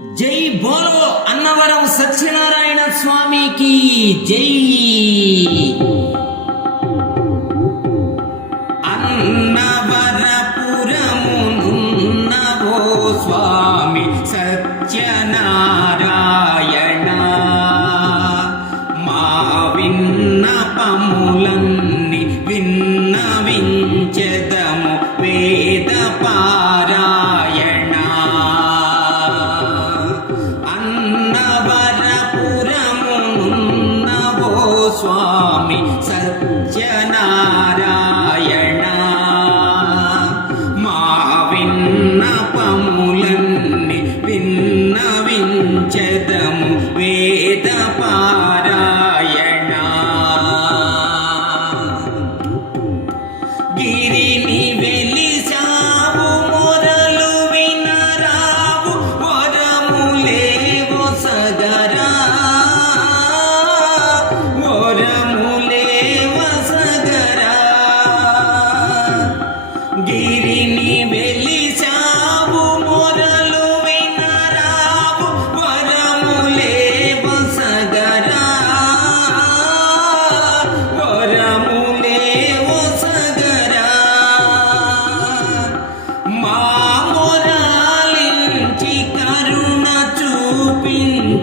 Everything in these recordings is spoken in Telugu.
జై బోలో అన్నవరం సత్యనారాయణ స్వామికి జై. అన్నవరపురమునున్నవో స్వామి సత్యనారాయణ. మా విన్నపములన్ని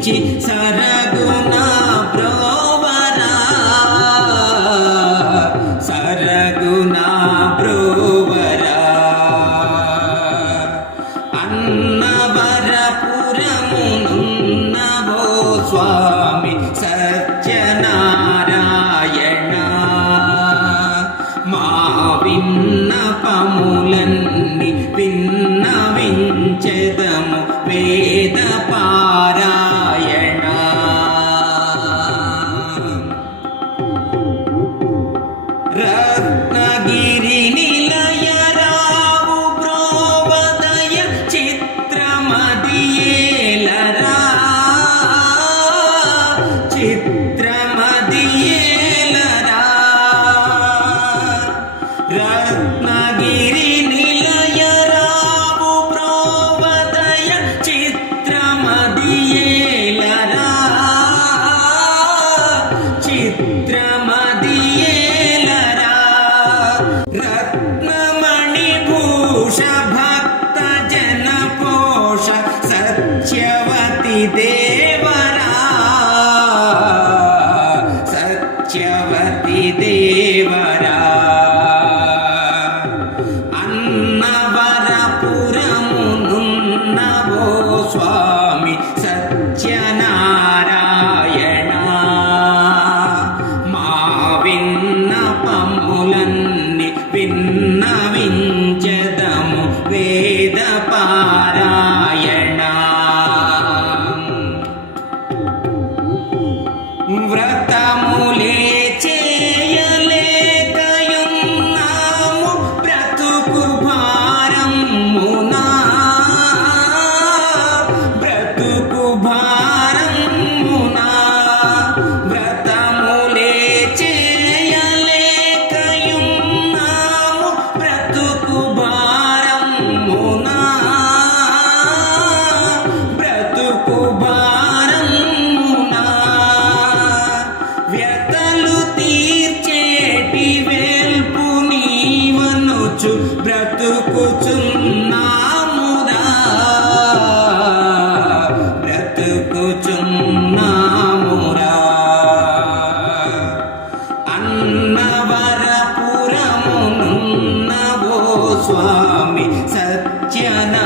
చూపించి సరగుణ బ్రోవరా సరగుణ బ్రోవరా అన్నవరపురమునున్నవో స్వామి సత్యనారాయణ. మా విన్నపములన్ని విన్నవించెదము వేద భూష భక్త జన పోష సత్యవతి దేవరా సత్యవతి దేవరా అన్నవరపురమునున్నవో స్వామి సత్యనారాయణ మా విన్నపములన్ని వ్యతలు తీర్చేటి వెల్పు నీవనుచు బ్రతుకుచున్నాముదా బ్రతుకుచున్నామురా. బ్రతుకుచున్నామురా. అన్నవరపురమునున్నవో స్వామి సత్యనా